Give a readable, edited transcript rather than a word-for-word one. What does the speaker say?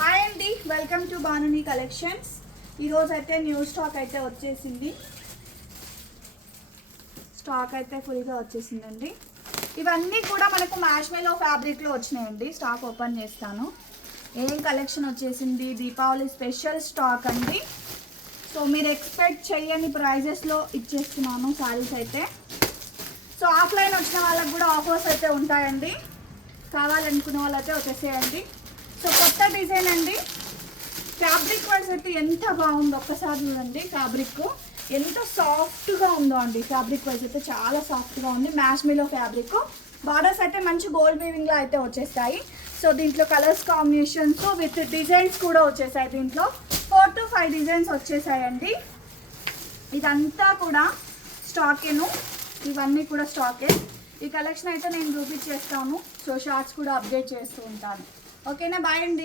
Hi అండి, welcome to బానుని collections. ఈరోజు అయితే న్యూ స్టాక్ అయితే వచ్చేసింది. స్టాక్ అయితే ఫుల్గా వచ్చేసిందండి. ఇవన్నీ కూడా మనకు మ్యాష్మెలో ఫ్యాబ్రిక్లో వచ్చినాయండి. స్టాక్ ఓపెన్ చేస్తాను. ఏం కలెక్షన్ వచ్చేసింది, దీపావళి స్పెషల్ స్టాక్ అండి. సో మీరు ఎక్స్పెక్ట్ చేయని ప్రైజెస్లో ఇచ్చేస్తున్నాను శారీస్ అయితే. సో ఆఫ్లైన్ వచ్చిన వాళ్ళకి కూడా ఆఫర్స్ అయితే ఉంటాయండి. కావాలనుకునే వాళ్ళైతే వచ్చేసేయండి. సో కొత్త డిజైన్ అండి. ఫ్యాబ్రిక్ వైజ్ అయితే ఎంత బాగుందో ఒక్కసారి చూడండి. ఫ్యాబ్రిక్ ఎంత సాఫ్ట్గా ఉందో అండి. ఫ్యాబ్రిక్ వైజ్ అయితే చాలా సాఫ్ట్గా ఉంది. మ్యాష్మిలో ఫ్యాబ్రిక్. బార్డర్స్ అయితే మంచి గోల్డ్ వీవింగ్లో అయితే వచ్చేస్తాయి. సో దీంట్లో కలర్స్ కాంబినేషన్స్ విత్ డిజైన్స్ కూడా వచ్చేసాయి. దీంట్లో 4 to 5 డిజైన్స్ వచ్చేసాయండి. ఇదంతా కూడా స్టాకేను. ఇవన్నీ కూడా స్టాకే. ఈ కలెక్షన్ అయితే నేను చూపించేస్తాను. సో షార్ట్స్ కూడా అప్డేట్ చేస్తూ ఉంటాను. ఓకేనా, బాయ్ అండి.